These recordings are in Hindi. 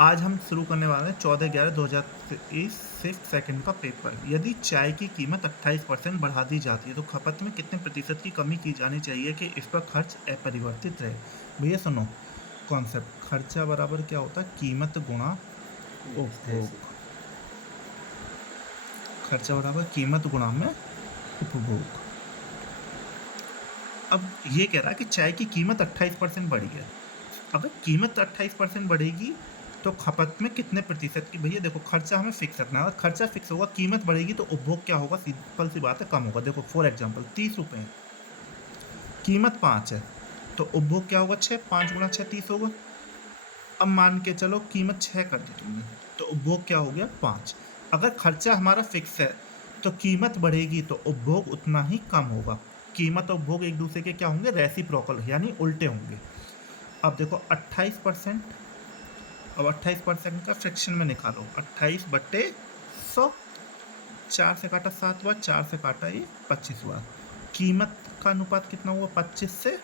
आज हम शुरू करने वाले हैं 14/11/2023 सिक्स सेकंड का पेपर। यदि चाय की कीमत 28% बढ़ा दी जाती है तो खपत में कितने प्रतिशत की कमी की जानी चाहिए कि इस पर खर्च अपरिवर्तित रहे। भैया सुनो कॉन्सेप्ट, खर्चा बराबर क्या होता है, कीमत गुणा उपभोग। खर्चा बराबर कीमत गुणा में उपभोग। अब ये कह रहा है कि चाय की कीमत 28% बढ़ी है। अगर कीमत 28% बढ़ेगी तो खपत में कितने प्रतिशत की, भैया देखो खर्चा हमें फिक्स रखना है। अगर खर्चा फिक्स होगा, कीमत बढ़ेगी तो उपभोग क्या होगा, सिंपल सी बात है, कम होगा। देखो फॉर एग्जांपल 30 रुपये है, कीमत 5 है, तो उपभोग क्या होगा 6, 5 गुना 6 30 होगा। अब मान के चलो कीमत 6 कर दी तुमने, तो उपभोग क्या हो गया 5। अगर खर्चा हमारा फिक्स है तो कीमत बढ़ेगी तो उपभोग उतना ही कम होगा। कीमत और उपभोग एक दूसरे के क्या होंगे, रेसिप्रोकल यानी उल्टे होंगे। अब देखो 28%, अब 28% का फ्रैक्शन में निकालो, 28/100, 4 से काटा 7 हुआ, 4 से काटा ये 25 हुआ। कीमत का अनुपात कितना हुआ, 25 से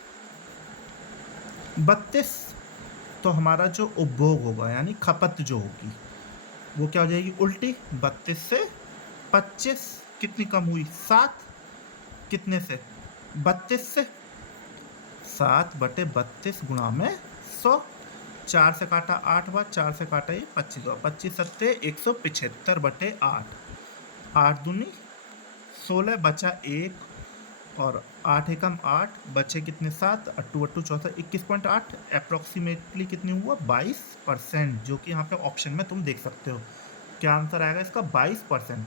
32। तो हमारा जो उपभोग होगा यानी खपत जो होगी वो क्या हो जाएगी, उल्टी। 32 से 25 कितनी कम हुई, 7। कितने से, 32 से। 7/32 गुणा में 100, 4 से काटा 8 हुआ, 4 से काटा ये 25 हुआ, 25 सत्ते 175/8। 8 दूनी 16, बचा 1 और 8 एकम 8, बचे कितने 7, अट्टू अट्टू 64, 21.8। अप्रोक्सीमेटली कितनी हुआ 22%, जो कि यहाँ पे ऑप्शन में तुम देख सकते हो। क्या आंसर आएगा इसका, 22%।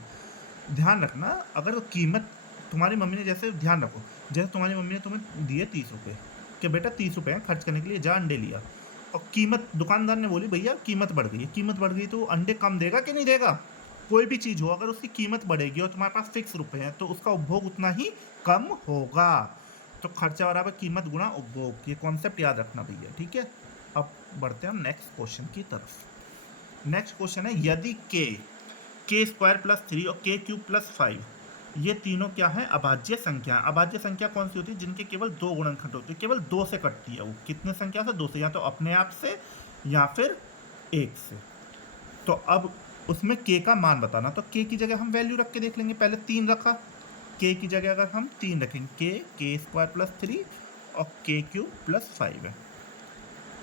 ध्यान रखना, अगर कीमत तुम्हारी मम्मी ने, जैसे ध्यान रखो, जैसे तुम्हारी मम्मी ने तुम्हें दिए 30 रुपये कि बेटा 30 रुपये हैं खर्च करने के लिए, जा अंडे लिया, और कीमत दुकानदार ने बोली भैया कीमत बढ़ गई है, कीमत बढ़ गई तो अंडे कम देगा कि नहीं देगा। कोई भी चीज़ हो अगर उसकी कीमत बढ़ेगी और तुम्हारे पास फिक्स रुपए हैं तो उसका उपभोग उतना ही कम होगा। तो खर्चा बराबर कीमत गुणा उपभोग, ये कॉन्सेप्ट याद रखना भैया, ठीक है। अब बढ़ते हैं हम नेक्स्ट क्वेश्चन की तरफ। नेक्स्ट क्वेश्चन है, यदि k² + 3 और k³ + 5 ये तीनों क्या है, अभाज्य संख्या। अभाज्य संख्या कौन सी होती है, जिनके केवल 2 गुणनखंड होते हैं, केवल 2 से कटती है वो। कितने संख्या से, 2 से, या तो अपने आप से या फिर 1 से। तो अब उसमें k का मान बताना, तो k की जगह हम वैल्यू रख के देख लेंगे। पहले 3 रखा, k की जगह अगर हम 3 रखेंगे, k² + 3 और k³ + 5 है।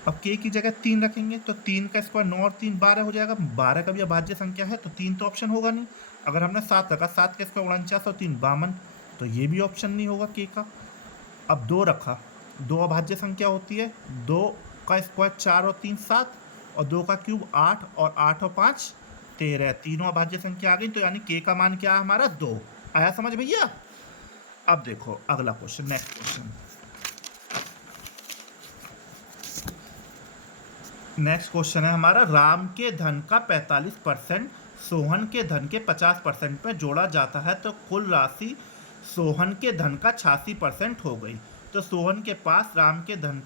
अब k की जगह 3 रखेंगे तो 3 का स्क्वायर 9 और 3 12 हो जाएगा। 12 का भी अभाज्य संख्या है तो 3 तो ऑप्शन होगा नहीं। अगर हमने 7 रखा, 7 का स्क्वायर 49 और 3 52, तो ये भी ऑप्शन नहीं होगा k का। अब 2 रखा, 2 अभाज्य संख्या होती है, 2 का स्क्वायर 4 और 3 7 और 2 का क्यूब 8 और 8 और 5 13, तीनों अभाज्य संख्या आ गई, तो यानी k का मान क्या है हमारा 2। आया समझ भैया। अब देखो अगला question, next question. Next question है हमारा, राम के धन का 45% सोहन के धन के 50% में जोड़ा जाता है तो कुल राशि सोहन के धन का 86% हो गई। तो सोहन के पास राम के धन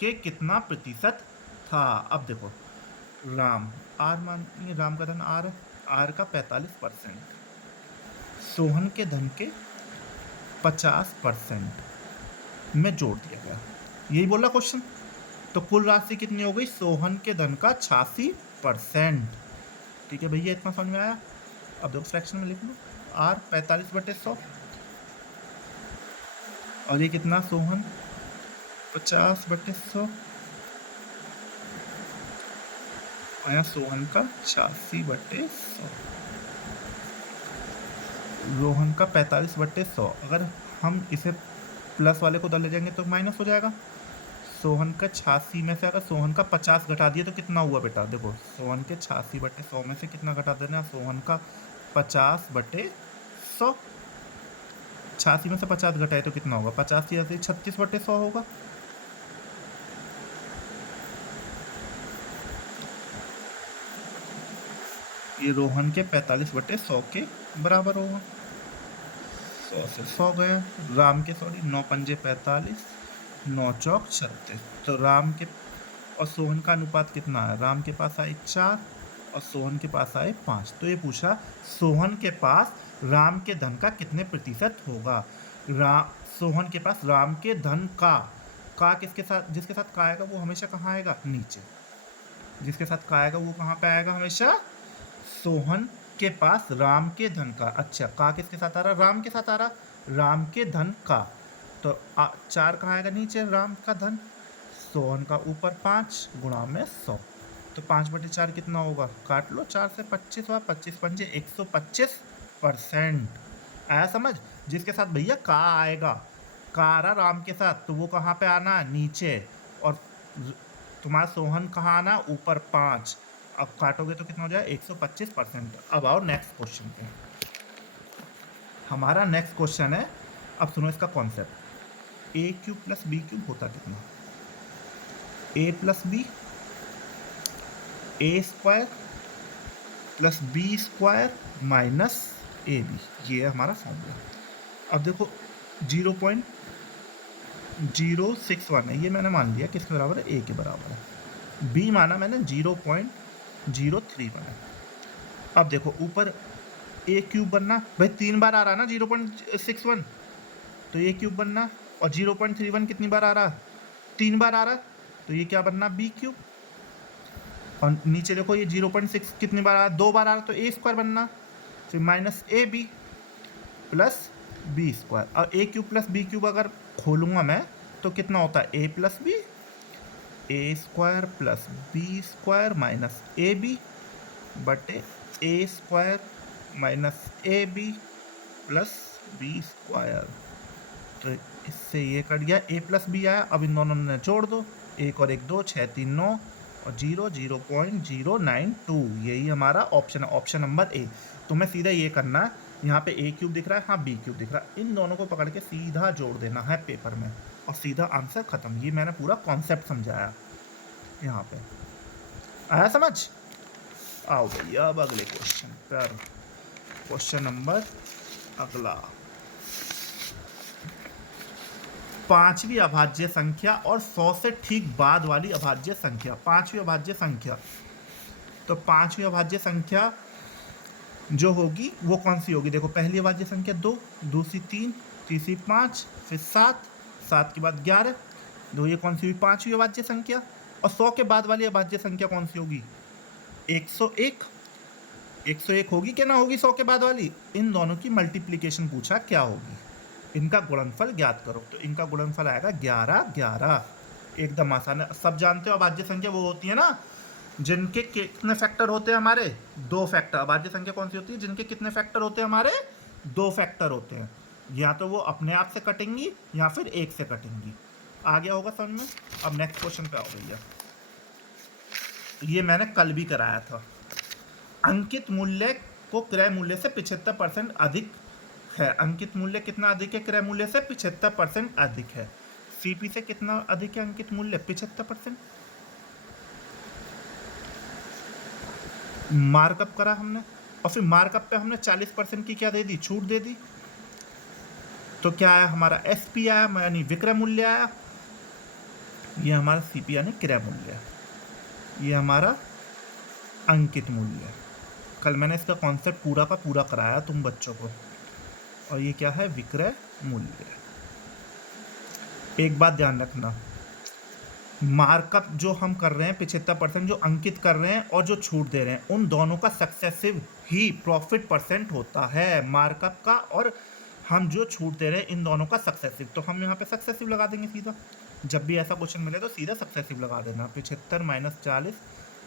के कितना प्रतिशत था। अब देखो राम, आर मानिए राम का धन आर है, आर का 45% सोहन के धन के 50% में जोड़ दिया गया, यही बोला क्वेश्चन। तो कुल राशि कितनी हो गई, सोहन के धन का 86%। ठीक है भैया, इतना समझ में आया। अब देखो फ्रैक्शन में लिख लो, आर 45/100 और ये कितना सोहन 50/100 और यहाँ सोहन का 86/100, रोहन का 45/100। अगर हम इसे प्लस वाले को उधर ले जाएंगे तो माइनस हो जाएगा। सोहन का 86 में से अगर सोहन का 50 घटा दिए तो कितना हुआ बेटा, देखो सोहन के 86/100 में से कितना घटा देना, सोहन का 50/100। 86 में से 50 घटाए तो कितना होगा, 50 या 36/100 होगा। ये रोहन के 45/100 के बराबर होगा। 100 से 100 गया, राम के 9 पंजे 45, 9 चौक 36। तो राम के और सोहन का अनुपात कितना है, राम के पास आए 4 और सोहन के पास आए 5। तो ये पूछा सोहन के पास राम के धन का कितने प्रतिशत होगा। सोहन के पास राम के धन का किसके साथ, जिसके साथ का आएगा वो हमेशा कहाँ आएगा, नीचे। जिसके साथ का आएगा वो कहाँ पे आएगा हमेशा? सोहन के पास राम के धन का। अच्छा, का किसके साथ आ रहा? राम के साथ आ रहा, राम के धन का। तो 4 कहाँ आएगा नीचे? राम का धन। सोहन का ऊपर 5 गुणा में 100। तो 5/4 कितना होगा? काट लो, 4 से 25 हुआ, 25 पंजे 125%। आया समझ? जिसके साथ भैया का आएगा, का आ रहा राम के साथ, तो वो कहाँ पे आना? नीचे। और तुम्हारा सोहन कहाँ आना? ऊपर 5। अब काटोगे तो कितना हो जाए? 125%। अब आओ नेक्स्ट क्वेश्चन पे। हमारा नेक्स्ट क्वेश्चन है, अब सुनो इसका concept. A cube plus b cube होता कितना? A plus b, a square plus b square minus a b, ये है हमारा फॉर्मूला। अब देखो 0.061 है, ये मैंने मान लिया किसके बराबर है? ए के बराबर है। बी माना मैंने 0.031 है। अब देखो ऊपर ए क्यूब बनना, भाई 3 बार आ रहा है ना 0.61, तो ए क्यूब बनना। और 0.31 कितनी बार आ रहा? 3 बार आ रहा, तो ये क्या बनना? B cube. और नीचे देखो ये 0.6 कितनी बार आ रहा? 2 बार आ रहा, तो ए स्क्वायर बनना। फिर minus a b plus b square. और a cube plus b cube अगर खोलूँगा मैं तो कितना होता है? A plus b, a square plus b square minus a b बटे a square minus a b plus b square. तो इससे ये कट गया, ए प्लस बी आया। अब इन दोनों ने जोड़ दो, 1 और 1 2, 6 3 9 और 0.092। यही हमारा ऑप्शन है, ऑप्शन नंबर ए। तुम्हें सीधा ये करना है, यहाँ पे ए क्यूब दिख रहा है, हाँ बी क्यूब दिख रहा है, इन दोनों को पकड़ के सीधा जोड़ देना है पेपर में और सीधा आंसर खत्म। ये मैंने पूरा कॉन्सेप्ट समझाया यहाँ पे। आया समझ? आओ भैया अब अगले क्वेश्चन पर। क्वेश्चन नंबर अगला, पांचवी अभाज्य संख्या और 100 से ठीक बाद वाली अभाज्य संख्या। पांचवी अभाज्य संख्या, तो पांचवी अभाज्य संख्या जो होगी वो कौन सी होगी? देखो पहली अभाज्य संख्या 2, दूसरी 3, तीसरी 5, फिर 7, 7 के बाद 11। दो ये कौन सी हुई? पांचवी अभाज्य संख्या। और 100 के बाद वाली अभाज्य संख्या कौन सी होगी? 101। 101 होगी क्या ना होगी 100 के बाद वाली? इन दोनों की मल्टीप्लिकेशन पूछा, क्या होगी? इनका गुणनफल ज्ञात करो। तो इनका गुणनफल आएगा 11 11। एकदम आसान है, सब जानते हो अभाज्य संख्या वो होती है ना जिनके कितने फैक्टर होते हैं हमारे? 2 फैक्टर। अभाज्य संख्या कौन सी होती है जिनके कितने फैक्टर होते हैं हमारे? 2 फैक्टर होते हैं। या तो वो अपने आप से कटेंगी या फिर 1 से कटेंगी। आ गया होगा समझ में? अब नेक्स्ट क्वेश्चन पे आओ भैया। ये मैंने कल भी कराया था। अंकित मूल्य को क्रय मूल्य से 75% अधिक है। अंकित मूल्य कितना अधिक है? क्रय मूल्य से 75% अधिक है। सीपी से कितना अधिक है अंकित मूल्य? 75%। मार्कअप करा हमने और फिर मार्कअप पे हमने 40% की क्या दे दी? छूट दे दी। तो क्या आया हमारा? एसपी आया, यानी विक्रय मूल्य आया। ये हमारा सीपी यानी क्रय मूल्य। ये हमारा अंकित मूल्य। कल मैंने इसका कॉन्सेप्ट पूरा का पूरा कराया तुम बच्चों को। और ये क्या है? विक्रय मूल्य। एक बात ध्यान रखना, मार्कअप जो हम कर रहे हैं 75% जो अंकित कर रहे हैं और जो छूट दे रहे हैं, उन दोनों का सक्सेसिव ही प्रॉफिट परसेंट होता है मार्कअप का, और हम जो छूट दे रहे हैं इन दोनों का सक्सेसिव। तो हम यहाँ पे सक्सेसिव लगा देंगे सीधा। जब भी ऐसा क्वेश्चन मिले तो सीधा सक्सेसिव लगा देना। 75 माइनस 40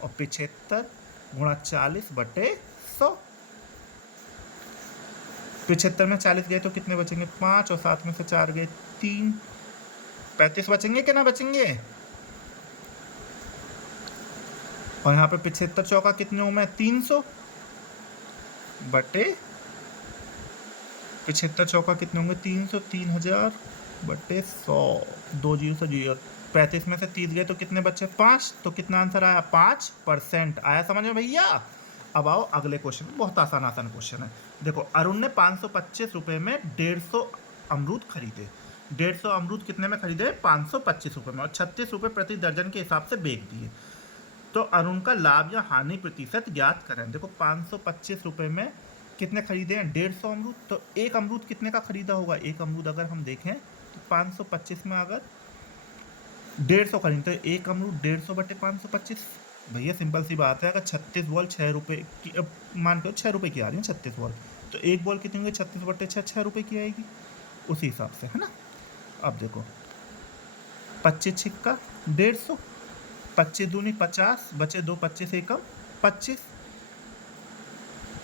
और 75 गुणा 40 बटे 100। 75 में 40 गए तो कितने बचेंगे? 5 और 7 में से 4 गए 3, 35 बचेंगे कि ना बचेंगे? और यहाँ पे 75 चौका कितने हो में? 300 बटे 75 चौका कितने होंगे? 300, 3000 बटे 100। 2 जीरो से 0। 35 में से 30 गए तो कितने बचे? 5। तो कितना आंसर आया? 5%। आया समझ में भैया? अब आओ अगले क्वेश्चन। बहुत आसान क्वेश्चन है। देखो अरुण ने 525 रुपये में 150 अमरूद खरीदे। 150 अमरूद कितने में खरीदे? 525 रुपये में, और 36 रुपये प्रति दर्जन के हिसाब से बेच दिए। तो अरुण का लाभ या हानि प्रतिशत ज्ञात करें। देखो 525 रुपये में कितने खरीदे हैं? 150 अमरूद। तो एक अमरूद कितने का खरीदा होगा? एक अमरूद अगर हम देखें तो 525 में अगर 150 खरीदे तो एक अमरूद 150 बटे 525, भैया सिंपल सी बात है, अगर 36 बॉल 6 रुपये की, अब मान के 6 रुपये की आ रही है 36 बॉल, तो एक बॉल कितनी होगी? 36/6, 6 रुपये की आएगी उसी हिसाब से, है ना। अब देखो 25 छिक्का 150, 25 दूनी 50, बचे 2, 25 एकम 25,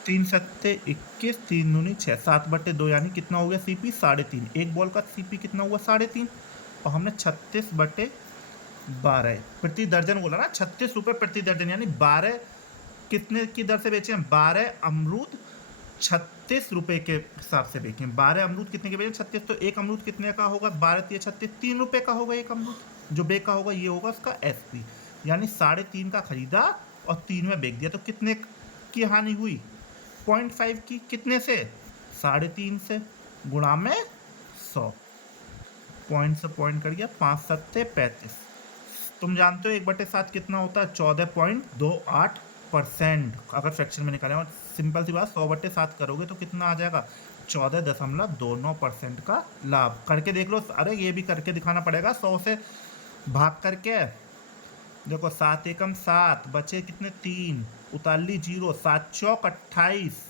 3 सत्ते 21, 3 दूनी 6, 7/2 यानी कितना हो गया सीपी? 3.5। एक बॉल का सीपी कितना हुआ? 3.5। और हमने 36/12 प्रति दर्जन बोला ना, 36 रुपये प्रति दर्जन, यानी 12 कितने की दर से बेचे हैं? 12 अमरूद 36 रुपये के हिसाब से बेचे हैं। 12 अमरूद कितने के बेचे? 36। तो एक अमरूद कितने का होगा? 12 36, 3 रुपये का होगा एक अमरूद जो बेका होगा, ये होगा उसका एसपी। यानी 3.5 का खरीदा और 3 में बेच दिया, तो कितने की हानि हुई? 0.5 की। कितने से? 3.5 से, गुणा में 100, पॉइंट से पॉइंट कर गया, 5 सत्ते 35। तुम जानते हो 1/7 कितना होता है? 14.28%। अगर फ्रैक्शन में निकालें, और सिंपल सी बात, 100/7 करोगे तो कितना आ जाएगा? 14.29% का लाभ। करके देख लो। अरे ये भी करके दिखाना पड़ेगा, 100 से भाग करके। देखो 7 एकम 7, बचे कितने? 3, उतार 0, 7 चौक 28,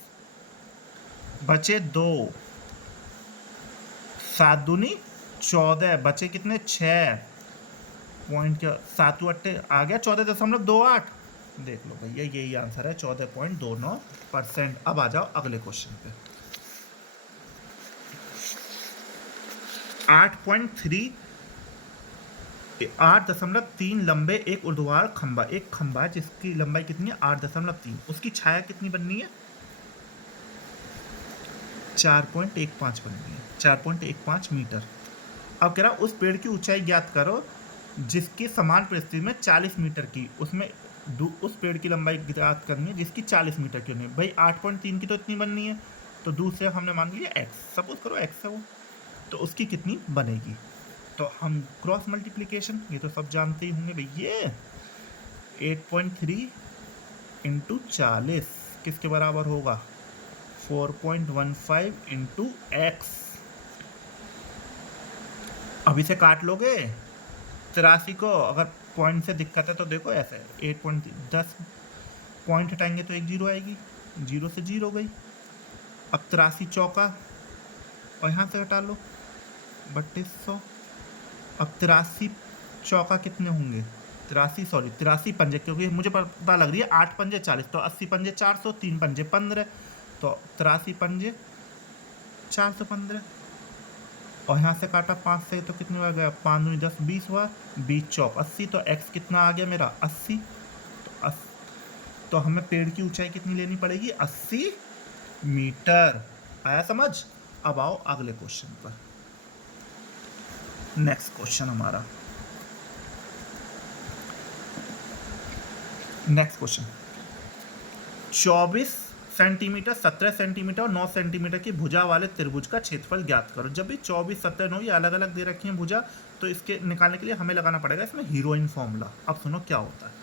बचे 2, 7 दूनी 14, बचे कितने? 6, पॉइंट क्या 7 अट्टे आ गया 14.28। देख लो भैया, यही आंसर है, 14.29%। अब आ जाओ अगले क्वेश्चन पे। 8.3 8.3 लंबे एक ऊर्ध्वाधर खंभा, एक खंभा जिसकी लंबाई कितनी है? 8.3। उसकी छाया कितनी बननी है? 4.15 बननी है, 4.15 मीटर। अब कह रहा उस पेड़ की ऊंचाई ज्ञात करो जिसकी समान परिस्थिति में 40 मीटर की, उसमें उस पेड़ की लंबाई ज्ञात करनी है जिसकी 40 मीटर की होनी है। भाई 8.3 की तो इतनी बननी है, तो दूसरे हमने मान लिया एक्स, सपोज करो एक्स है वो, तो उसकी कितनी बनेगी? तो हम क्रॉस मल्टीप्लिकेशन, ये तो सब जानते ही होंगे भैया। 8.3 इंटू 40 किसके बराबर होगा? 4.15 इंटू एक्स। अभी से काट लोगे 83 को, अगर पॉइंट से दिक्कत है तो देखो ऐसे 8.10 पॉइंट हटाएंगे तो एक जीरो आएगी, 0 से 0 गई। अब 83 चौका, और यहाँ से हटा लो 3200। अब 83 चौका कितने होंगे? 83 पंजे, क्योंकि मुझे पता लग रही है 8 पंजे 40, तो 80 पंजे 400, 3 पंजे 15, तो 83 पंजे 415। और यहाँ से काटा 5 से तो कितने बार गया? 5 दूनी 10, 20 बार, 20 चौक 80, तो x कितना आ गया मेरा? 80। तो हमें पेड़ की ऊंचाई कितनी लेनी पड़ेगी? 80 मीटर। आया समझ? अब आओ अगले क्वेश्चन पर। नेक्स्ट क्वेश्चन हमारा, नेक्स्ट क्वेश्चन 24 सेंटीमीटर, 17 सेंटीमीटर और 9 सेंटीमीटर की भुजा वाले त्रिभुज का क्षेत्रफल ज्ञात करो। जब भी 24, 17, 9 ये अलग अलग दे रखी हैं भुजा, तो इसके निकालने के लिए हमें लगाना पड़ेगा इसमें हीरोइन फॉर्मूला। अब सुनो क्या होता है।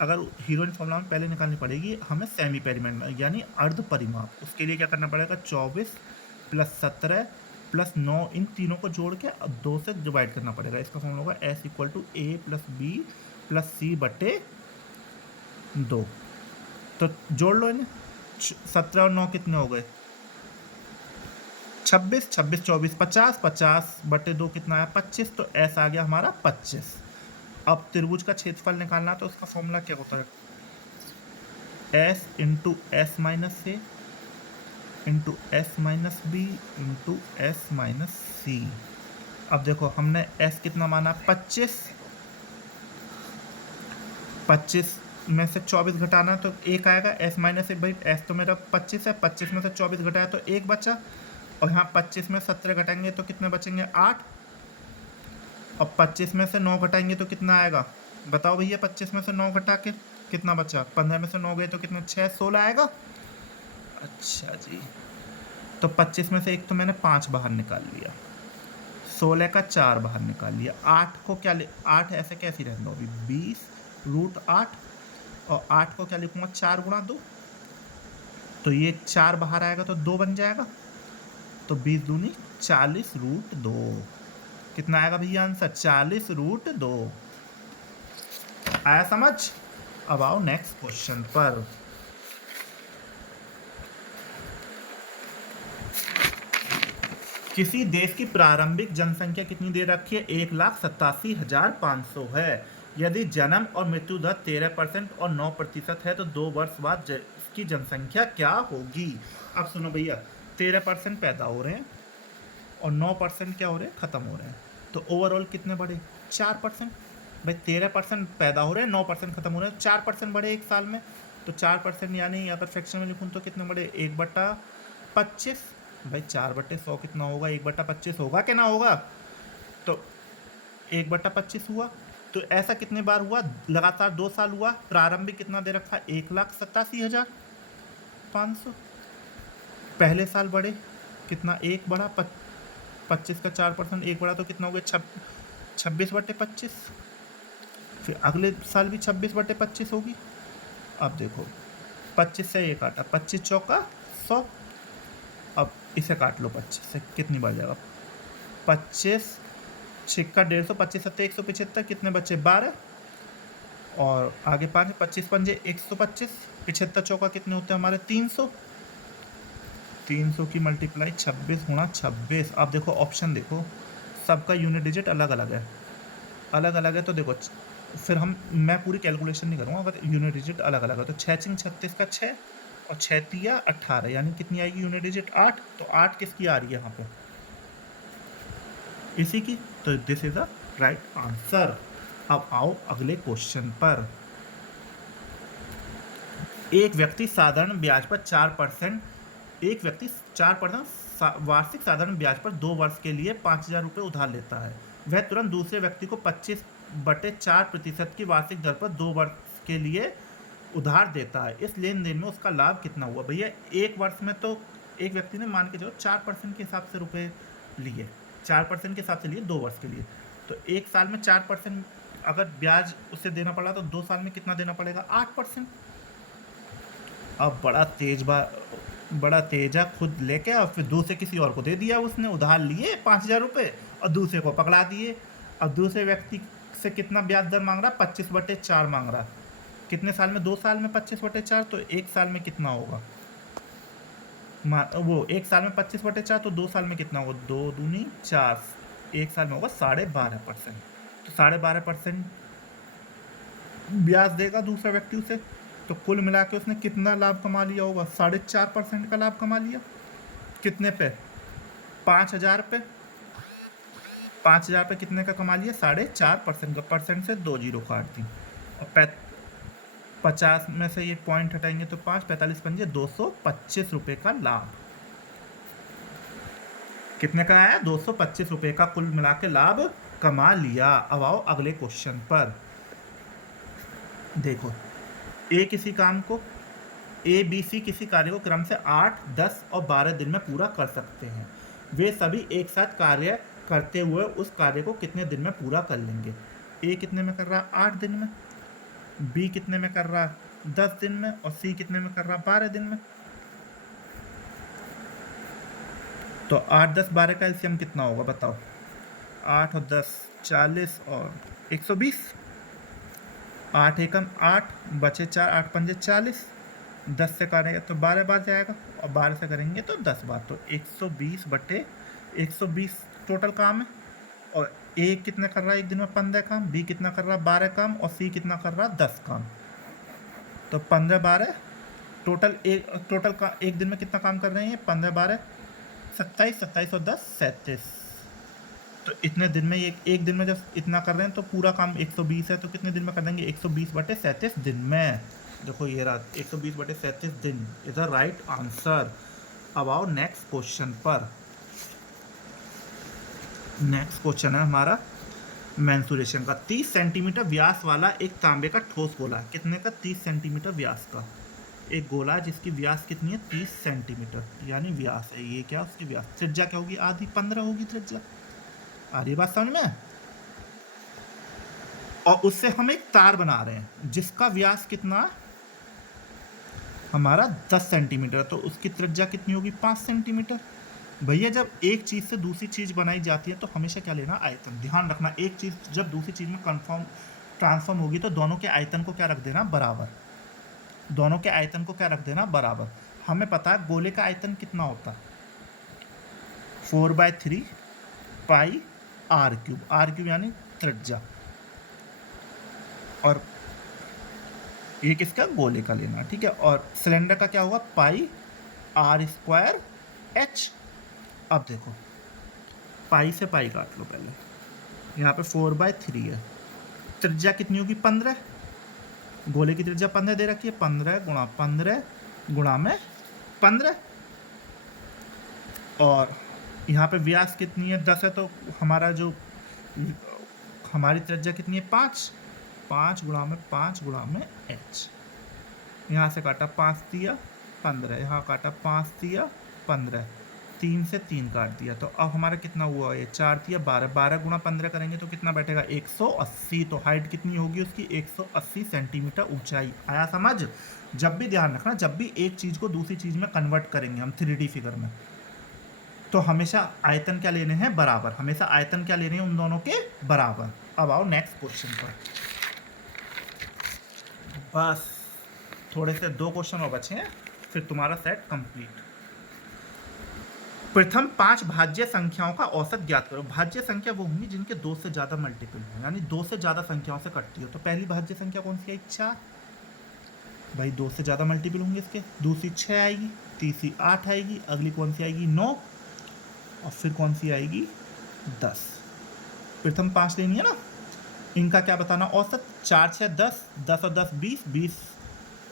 अगर हीरोइन फॉर्मूला में पहले निकालनी पड़ेगी हमें सेमी पेरीमीटर यानी अर्ध परिमाप। उसके लिए क्या करना पड़ेगा? 24 + 17 + 9, इन तीनों को जोड़ के 2 से डिवाइड करना पड़ेगा। इसका फॉर्मूला होगा S = A + B + C/2। तो जोड़ लो इन्हें। 17 और 9 कितने हो गए? 26, 26 24 50, 50/2 कितना आया? 25। तो S आ गया हमारा 25। अब त्रिभुज का क्षेत्रफल निकालना, तो उसका फॉर्मूला क्या होता है? S × S - A × S - B × S - C। अब देखो हमने S कितना माना? 25। 25 में से 24 घटाना तो 1 आएगा। S - 1, भाई S तो मेरा 25 है, 25 में से 24 घटाया तो 1 बचा। और यहाँ 25 में 17 घटाएंगे तो कितने बचेंगे? 8। और 25 में से 9 घटाएंगे तो कितना आएगा? बताओ भैया, 25 में से 9 घटा के कितना बचा? 15 में से 9 गए तो कितना? 6, 16 आएगा। अच्छा जी, तो 25 में से एक तो मैंने 5 बाहर निकाल लिया, 16 का 4 बाहर निकाल लिया। 8 को क्या 8 ऐसे कैसी रहने दो अभी, 20√8। और 8 को क्या लिखूंगा? 4 × 2। तो ये 4 बाहर आएगा तो 2 बन जाएगा। तो 20 दूनी 40√2। कितना आएगा भैया आंसर? 40√2। आया समझ? अब आओ नेक्स्ट क्वेश्चन पर। किसी देश की प्रारंभिक जनसंख्या कितनी दे रखी है? 1,87,500 है। यदि जन्म और मृत्यु दर 13% और 9% है तो 2 वर्ष बाद इसकी जनसंख्या क्या होगी? अब सुनो भैया, 13% पैदा हो रहे हैं और 9% क्या हो रहे हैं? खत्म हो रहे हैं। तो ओवरऑल कितने बढ़े? 4%। भाई 13% पैदा हो रहे हैं, 9% खत्म हो रहे हैं, 4% बढ़े एक साल में। तो 4% यानी अगर फ्रैक्शन में लिखूँ तो कितने बढ़े? 1/25। भाई 4/100 कितना होगा? 1/25 होगा कि ना होगा? तो 1/25 हुआ। तो ऐसा कितने बार हुआ? लगातार 2 साल हुआ। प्रारंभिक कितना दे रखा? 1,87,500। पहले साल बढ़े कितना? 1 बढ़ा, 25 का 4%, 1 बढ़ा तो कितना हो गया? 26/25। फिर अगले साल भी 26/25 होगी। अब देखो 25 से ये काटा, 25 चौका 100। अब इसे काट लो 25 से, कितनी बढ़ जाएगा? 25 छिक्का 150, 25 सत्ते 175, कितने बच्चे? 12। और आगे 5, 25 पंजे 125, 75 चौका कितने होते हैं हमारे? 300। 300 की मल्टीप्लाई 26 गुणा 26। अब देखो ऑप्शन देखो, सबका यूनिट डिजिट अलग अलग है। अलग अलग है तो देखो फिर मैं पूरी कैलकुलेशन नहीं करूँगा, अगर यूनिट डिजिट अलग अलग है तो 6 छिंग 36 का 6 और 6 तिया 18, यानी कितनी आएगी यूनिट डिजिट? 8। तो 8 किसकी आ रही है यहाँ पे? इसी की। तो this is the right answer. अब आओ अगले क्वेश्चन पर। एक व्यक्ति साधारण ब्याज पर 4% वार्षिक साधारण ब्याज पर 2 वर्ष के लिए 5,000 रुपये उधार लेता है। वह तुरंत दूसरे व्यक्ति को 25/4% की वार्षिक दर पर 2 वर्ष के लिए उधार देता है। इस लेन देन में उसका लाभ कितना हुआ? भैया एक वर्ष में तो एक व्यक्ति ने मान के चलो 4% के हिसाब से रुपए लिए, 4% के हिसाब से लिए 2 वर्ष के लिए। तो एक साल में 4% अगर ब्याज उसे देना पड़ा तो 2 साल में कितना देना पड़ेगा? 8%। अब बड़ा तेजा खुद लेके और फिर दूसरे किसी और को दे दिया। उसने उधार लिए 5,000 रुपये और दूसरे को पकड़ा दिए। अब दूसरे व्यक्ति से कितना ब्याज दर मांग रहा? 25/4 मांग रहा। कितने साल में? 2 साल में 25/4, तो एक साल में कितना होगा? वो एक साल में 25/4 तो 2 साल में कितना होगा? 2 दूनी 4, एक साल में होगा 12.5%। तो 12.5% ब्याज देगा दूसरा व्यक्ति उसे। तो कुल मिला के उसने कितना लाभ कमा लिया होगा? 4.5% का लाभ कमा लिया। कितने पे? 5,000 पे। 5,000 पे कितने का कमा लिया? 4.5% का। परसेंट से 2 जीरो काट दी और 50 में से ये पॉइंट हटाएंगे तो 5, 45 पंजे 225 रुपये का लाभ। कितने का आया? 225 रुपये का कुल मिला के लाभ कमा लिया। अब आओ अगले क्वेश्चन पर। देखो किसी काम को ABC किसी कार्य को क्रम से 8, 10 और 12 दिन में पूरा कर सकते हैं। वे सभी एक साथ कार्य करते हुए उस कार्य को कितने दिन में पूरा कर लेंगे? A कितने में कर रहा? 8 दिन में। B कितने में कर रहा? 10 दिन में। और C कितने में कर रहा? 12 दिन में। तो 8, 10, 12 का एलसीएम कितना होगा बताओ? 8 और 10 40 और 120। 8 एकम 8 बचे 4, 8 पंजे 40। 10 से करेंगे तो 12 बार जाएगा और 12 से करेंगे तो 10 बार। तो 120/120 टोटल काम है। और A कितना कर रहा है एक दिन में? 15 काम। B कितना कर रहा है? 12 काम। और C कितना कर रहा है? 10 काम। तो 15, 12 टोटल का एक दिन में कितना काम कर रहे हैं? 15, 12 27, 27 और 10 37। तो इतने दिन में एक दिन में जब इतना कर रहे हैं तो पूरा काम 120 है, तो कितने दिन में कर देंगे? 120/37 दिन में। देखो ये रहा 120/37 दिन इज द राइट आंसर। अब आओ नेक्स्ट क्वेश्चन पर। नेक्स्ट क्वेश्चन है हमारा मेंसुरेशन का। 30 सेंटीमीटर व्यास वाला एक तांबे का ठोस गोला। कितने का? 30 सेंटीमीटर व्यास का एक गोला जिसकी व्यास कितनी है? 30 सेंटीमीटर यानी व्यास है ये। क्या उसकी व्यास? त्रिज्या क्या होगी? आधी 15 होगी त्रिज्या। आ रही बात समझ में? और उससे हम एक तार बना रहे हैं जिसका व्यास कितना? हमारा 10 सेंटीमीटर। तो उसकी त्रिज्या कितनी होगी? 5 सेंटीमीटर। भैया जब एक चीज़ से दूसरी चीज़ बनाई जाती है तो हमेशा क्या लेना? आयतन। ध्यान रखना, एक चीज़ जब दूसरी चीज़ में कन्फर्म ट्रांसफॉर्म होगी तो दोनों के आयतन को क्या रख देना, बराबर। दोनों के आयतन को क्या रख देना, बराबर। हमें पता है गोले का आयतन कितना होता है, 4/3 पाई r³ यानी त्रिज्या, और ये किसका, गोले का लेना, ठीक है। और सिलेंडर का क्या होगा, पाई r²h। अब देखो पाई से पाई काट लो पहले, यहाँ पे 4/3 है, त्रिज्या कितनी होगी, 15। गोले की त्रिज्या 15 दे रखी है, 15 गुणा 15 गुणा में 15। और यहाँ पे व्यास कितनी है, 10 है, तो हमारा जो हमारी त्रिज्या कितनी है, 5। 5 गुणा में 5 गुणा में h। यहाँ से काटा 5 दिया 15, यहाँ काटा 5 दिया 15, 3 से 3 काट दिया, तो अब हमारा कितना हुआ, ये 4 दिया 12, 12 गुणा 15 करेंगे तो कितना बैठेगा, 180। तो हाइट कितनी होगी उसकी, 180 सेंटीमीटर ऊंचाई। आया समझ। जब भी ध्यान रखना, जब भी एक चीज़ को दूसरी चीज़ में कन्वर्ट करेंगे हम 3D फिगर में, तो हमेशा आयतन क्या लेने हैं, बराबर। हमेशा आयतन क्या लेने हैं, उन दोनों के बराबर। अब आओ नेक्स्ट क्वेश्चन पर। बस थोड़े से 2 क्वेश्चन और बचे हैं, फिर तुम्हारा सेट कंप्लीट। प्रथम 5 भाज्य संख्याओं का औसत ज्ञात करो। भाज्य संख्या वो होंगी जिनके 2 से ज़्यादा मल्टीपल हो, यानी 2 से ज़्यादा संख्याओं से कटती हो। तो पहली भाज्य संख्या कौन सी है, 4। भाई 2 से ज़्यादा मल्टीपल होंगे इसके। दूसरी 6 आएगी, तीसरी 8 आएगी, अगली कौन सी आएगी, 9, और फिर कौन सी आएगी, 10। प्रथम 5 लेनी है ना, इनका क्या बताना, औसत। 4 6 10, 10 और 10 20, 20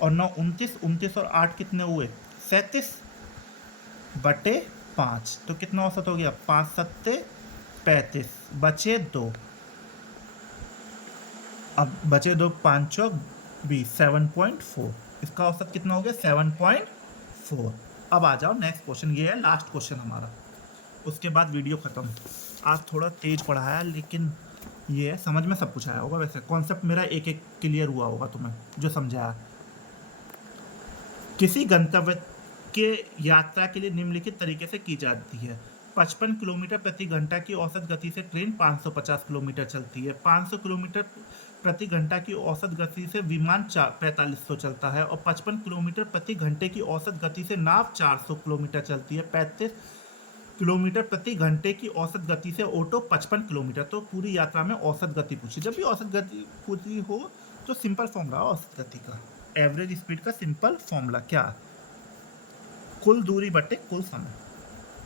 और 9 29, 29 और 8 कितने हुए, 37/5। तो कितना औसत हो गया, 5 7 35, बचे 2। अब बचे 2, 5 चौक 20, 7.4। इसका औसत कितना हो गया, 7.4। अब आ जाओ नेक्स्ट क्वेश्चन, ये है लास्ट क्वेश्चन हमारा, उसके बाद वीडियो खत्म। आज थोड़ा तेज पढ़ाया, लेकिन ये है, समझ में सब कुछ आया होगा। वैसे कॉन्सेप्ट मेरा एक एक क्लियर हुआ होगा तुम्हें जो समझाया। किसी गंतव्य के यात्रा के लिए निम्नलिखित तरीके से की जाती है। 55 किलोमीटर प्रति घंटा की औसत गति से ट्रेन 550 किलोमीटर चलती है। 500 किलोमीटर प्रति घंटा की औसत गति से विमान 4500 चलता है, और 55 किलोमीटर प्रति घंटे की औसत गति से नाव 400 किलोमीटर चलती है। 35 किलोमीटर प्रति घंटे की औसत गति से ऑटो 55 किलोमीटर। तो पूरी यात्रा में औसत गति पूछी। जब भी औसत गति पूछी हो तो सिंपल फॉर्मूला औसत गति का, एवरेज स्पीड का सिंपल फॉर्मूला क्या, कुल दूरी बटे कुल समय।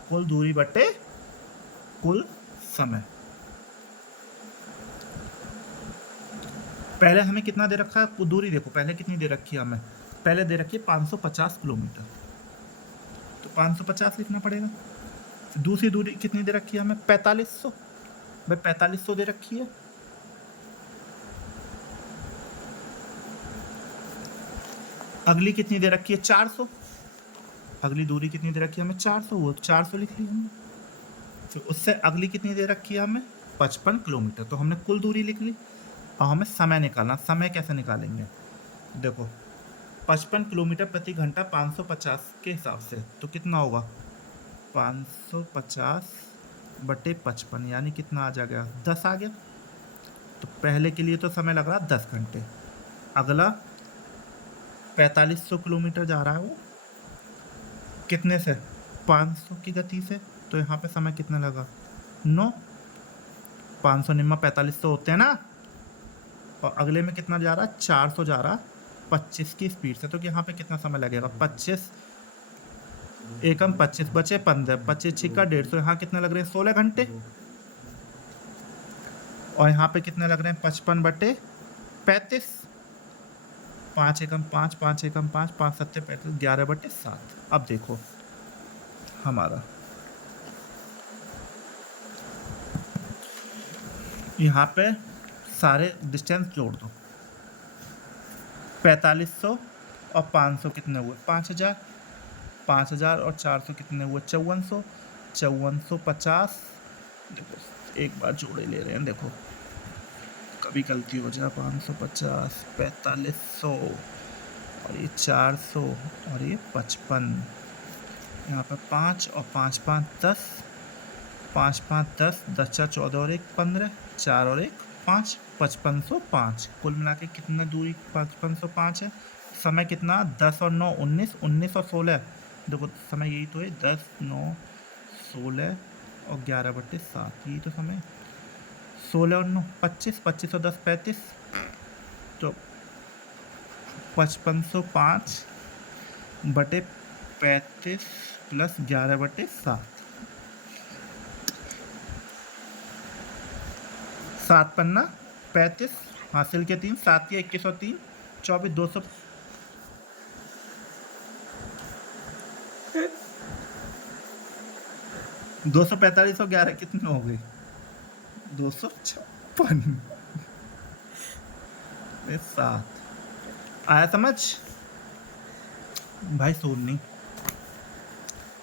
कुल दूरी बटे कुल समय। पहले हमें कितना दे रखा है, दूरी देखो पहले कितनी दे रखी है हमें, पहले दे रखी है 550 किलोमीटर, तो 550 लिखना पड़ेगा। दूसरी दूरी कितनी दे रखी है हमें, 4500। भाई 4500 दे रखी है। अगली कितनी दे रखी है, 400। अगली दूरी कितनी दे रखी है हमें, 400, वो 400 लिख ली हमने। फिर उससे अगली कितनी दे रखी है हमें, 55 किलोमीटर। तो हमने कुल दूरी लिख ली। और हमें समय निकालना, समय कैसे निकालेंगे, देखो 55 किलोमीटर प्रति घंटा 550 के हिसाब से, तो कितना होगा, 550/55, यानी कितना आ जाएगा, 10 आ गया। तो पहले के लिए तो समय लग रहा है 10 घंटे। अगला 4500 किलोमीटर जा रहा है वो कितने से, 500 की गति से, तो यहाँ पे समय कितना लगा, 9। 500 निम्मा 4500 होते हैं ना। और अगले में कितना जा रहा है, 400 जा रहा है 25 की स्पीड से, तो यहाँ पे कितना समय लगेगा, 25 एकम 25 बचे 15, 25 छिक्का 150, यहाँ कितने लग रहे हैं, 16 घंटे। और यहाँ पे कितने लग रहे हैं, 55/35, 5 एकम 5, 5 एकम 5, 5 7 35, 11/7। अब देखो हमारा यहाँ पे सारे डिस्टेंस जोड़ दो, 4500 और 500 कितने हुए, 5000, 5000 और 400 कितने हुए, 5400, 5450। देखो एक बार जोड़े ले रहे हैं, देखो कभी गलती हो जाए, 550, 4500 और ये 400 और ये 55। यहाँ पर 5 और 5 5 10, 5 5 10, 10 4 14 और 1 15, 4 और 1 5। 5505। कुल मिला के कितना दूरी 5505 है। समय कितना 10 और 9 19, 19 और 16, देखो समय यही तो है 10 9 16 और 11/7, यही तो समय। 16 और 9 25, 25 और 10 35, तो 5505/35 प्लस 11/7, 7 पन्ना 35, हासिल के 3, 7 या 21 और 3 24, 200 245 और 11 कितने हो गए 256 7। आया समझ भाई? सोल नहीं।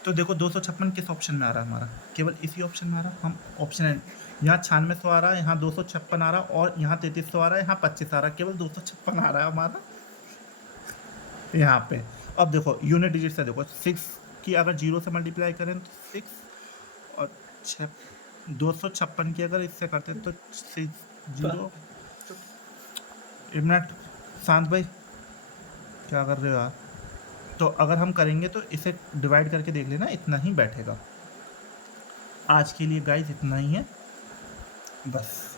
तो देखो 256 किस ऑप्शन में आ रहा है हमारा? केवल इसी ऑप्शन में आ रहा है। हम ऑप्शन है यहाँ 9600 आ रहा है, यहाँ 256 आ रहा है, और यहाँ 3300 आ रहा है, यहाँ 25 आ रहा है, केवल 256 आ रहा है हमारा यहाँ पे। अब देखो यूनिट डिजिट से देखो 6 की अगर 0 से मल्टीप्लाई करें तो 6 और 6, 256 की अगर इससे करते तो 6 0। एक मिनट शांत भाई, क्या कर रहे हो यार? तो अगर हम करेंगे तो इसे डिवाइड करके देख लेना, इतना ही बैठेगा। आज के लिए गाइस इतना ही है बस।